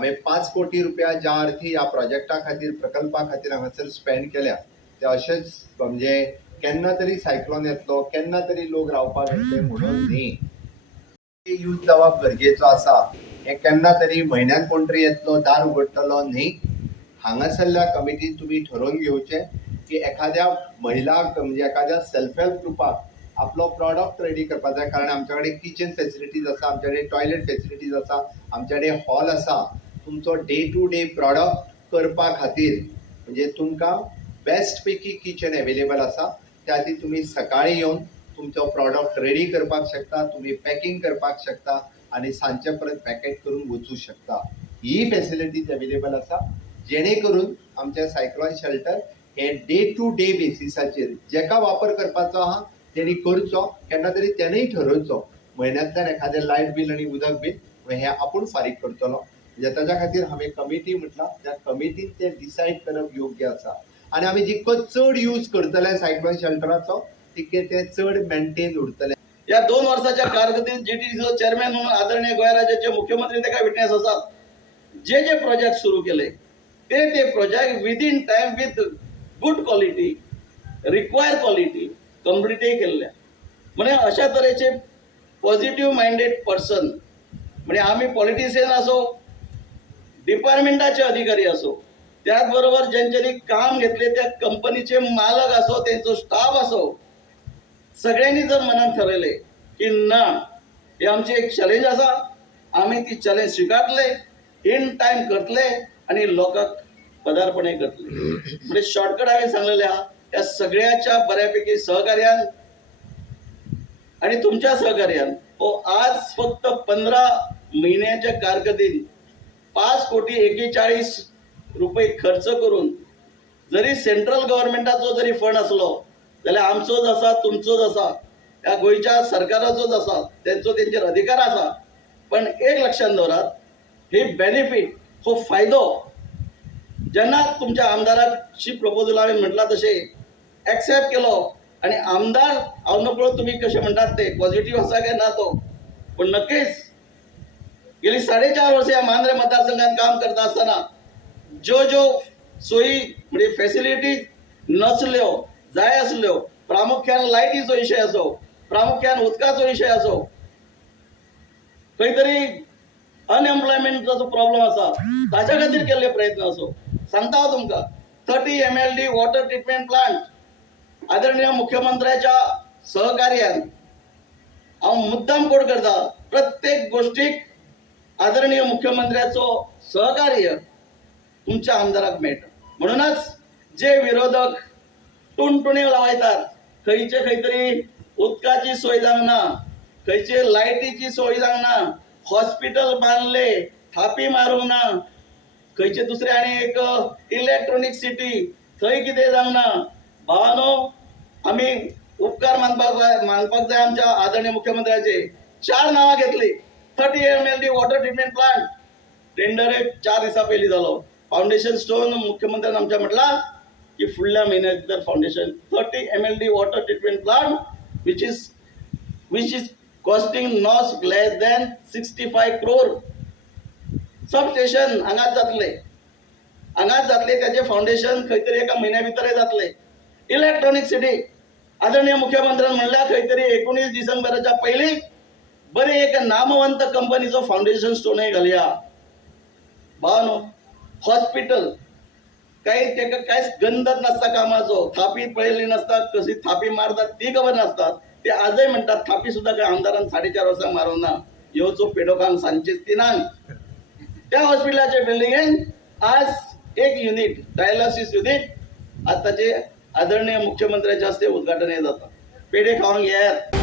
हांवें 5 कोटी रुपया ज्या अर्थी ह्या प्रोजेक्टा खातीर प्रकल्पा खातीर हांगासर स्पेंड केल्या ते अशेंच म्हणजे केन्ना तरी सायक्लोन येतलो, केन्ना तरी लोक रावपाक येतले म्हणून न्ही. यूज जावप गरजेचो आसा. हे केन्ना तरी म्हयन्यान कोण तरी येतलो, दार उगडटलो न्ही. हांगासरल्या कमिटीन तुमी ठरोवन घेवचें की एखाद्या महिलाक म्हणजे एखाद्या सेल्फ हेल्प ग्रुपाक आपलो प्रॉडक्ट रेडी करपाक जाय. कारण आमचे कडेन किचन फेसिलिटीज आसा, आमचे कडेन टॉयलेट फेसिलिटीज आसा, आमचे कडेन हॉल आसा. तुमचो डे टू डे प्रॉडक्ट करपा खातीर म्हणजे तुमकां बेस्ट पैकी किचन अवेलेबल आसा. त्या खातीर तुमी सकाळीं येवन तुमचो प्रॉडक्ट रेडी करपाक शकता, तुम्ही पॅकिंग करपाक शकता आणि सांजचे परत पॅकेट करून वचूं शकता. ही फेसिलिटीज अवेलेबल आसा जेणे करून आमचे सायक्लोन शेल्टर हे डे टू डे बेसिसाचेर जेका वापर करपाचो आहा तेणी करचो. केन्ना तरी तेणेय ठरोवचो म्हयन्यांतल्यान एखादें लायट बील आनी उदक बील हे आपूण फारीक करतलो. म्हणजे ताच्या खातीर हांवें कमिटी म्हटलां, त्या कमिटीन तें डिसायड करप योग्य आसा. आनी आमी जितको चड यूज करतले सायक्लोन शेल्टराचो तितके ते चड मेंटेन उरतले. या 2 वर्षाच्या कारकिर्दीत जीटीडीसीचो चेअरमॅन म्हणून आदरणीय गोंय राज्याचे मुख्यमंत्री ते काय विटनेस असतात. जे जे प्रोजेक्ट सुरू केले ते project within time with good quality, require quality कंप्लीटही केलेल्या. म्हणजे अशा तऱ्हेचे पॉझिटिव्ह माइंडेड पर्सन म्हणजे आम्ही पॉलिटिशियन असो, डिपार्टमेंटाचे अधिकारी असो, त्याचबरोबर ज्यांच्यानी काम घेतले त्या कंपनीचे मालक असो, त्यांचा स्टाफ असो, सगळ्यांनी जर मनात ठरवले की ना हे आमची एक चॅलेंज असा, आम्ही ती चॅलेंज स्वीकारले, इन टाइम करतले आणि लोकांक पदार्पणे करतले. म्हणजे शॉर्टकट हांवें सांगलेले आहा. त्या सगळ्याच्या बऱ्यापैकी सहकार्यान आणि तुमच्या सहकार्यान आज फक्त 15 महिन्याच्या कारकिर्दीत 5 कोटी 41 रुपये खर्च करून जरी सेंट्रल गव्हर्नमेंटाचो जरी फंड असलो जाल्यार आमचोच आसा, तुमचोच आसा, त्या गोंयच्या सरकाराचोच आसा, त्यांचेर अधिकार आसा. पण एक लक्षात दवरात, हे बेनिफिट हो फायदो जेन्ना तुमच्या आमदाराची प्रपोजल हांवें म्हटला तशें एक्सेप्ट केलो आणि आमदार हांव नकळो तुम्ही कशें म्हणटात ते पॉझिटिव्ह आसा काय ना तो, पण नक्कीच गेली 4.5 वर्ष या मांद्रे मतदारसंघात काम करता असताना ज्यो सोयी म्हणजे फॅसिलिटीज नसल्यो जाय असल्यो, प्रामुख्यान लायटीचो विषय असो, प्रामुख्यान उदकाचो विषय असो, खंय तरी अनएम्प्लॉयमेंटचो जो प्रॉब्लेम आसा ताच्या खातीर केल्ले प्रयत्न असो. सांगता हांव तुमकां 30 MLD वॉटर ट्रीटमेंट प्लांट आदरणीय मुख्यमंत्र्याच्या सहकार्यान हांव मुद्दाम कोट करता, प्रत्येक गोष्टीक आदरणीय मुख्यमंत्र्याचो सहकार्य तुमच्या आमदाराक मेळटा. म्हणूनच जे विरोधक टुणटुणे लावयतात, खंयचे खंय तरी उदकाची सोय जावंक ना, खंयचे लायटीची सोय जावंक ना, हॉस्पिटल बांदले थापी मारूंक ना, खंयचे दुसरे आनी एक इलेक्ट्रॉनिक सिटी थंय कितें जावंक ना. भावानो, आमी उपकार मानपाक जाय आमच्या आदरणीय मुख्यमंत्र्याचे. 4 नांवां घेतली. 30 MLD water treatment plant tender एक 4 दिसा पयलीं जालो. फाउंडेशन स्टोन मुख्यमंत्र्यान आमच्या म्हटला की फुडल्या म्हयन्यात भितर foundation 30 MLD water treatment plant which is costing not less than 65 crore. Sub station हांगाच जातले त्याचे फाउंडेशन खंय तरी एका म्हयन्या भितर जातले. इलेक्ट्रॉनिक सिटी आदरणीय मुख्यमंत्र्यान म्हणल्या खंय तरी 19 डिसेंबराच्या पयलीं बरी एक नामवंत कंपनीचो फाउंडेशन स्टोनय घालया. भावानो, हॉस्पिटल काही तेका कांयच गंधच नसता कामाचो, थापी पळयल्ली नसता, कशी थापी मारतात ती खबर नासतात. ते आजय म्हणटात थापी सुद्धा काही आमदारान 4.5 वर्सांक मारूंक ना. येवचो पेडोकांक सांजचे 3 त्या हॉस्पिटलाच्या बिल्डिंगेन आज एक युनिट डायलिसिस युनिट आताचे आदरणीय मुख्यमंत्र्याच्या हस्ते उद्घाटन जाता. पेढे खावंक येयात.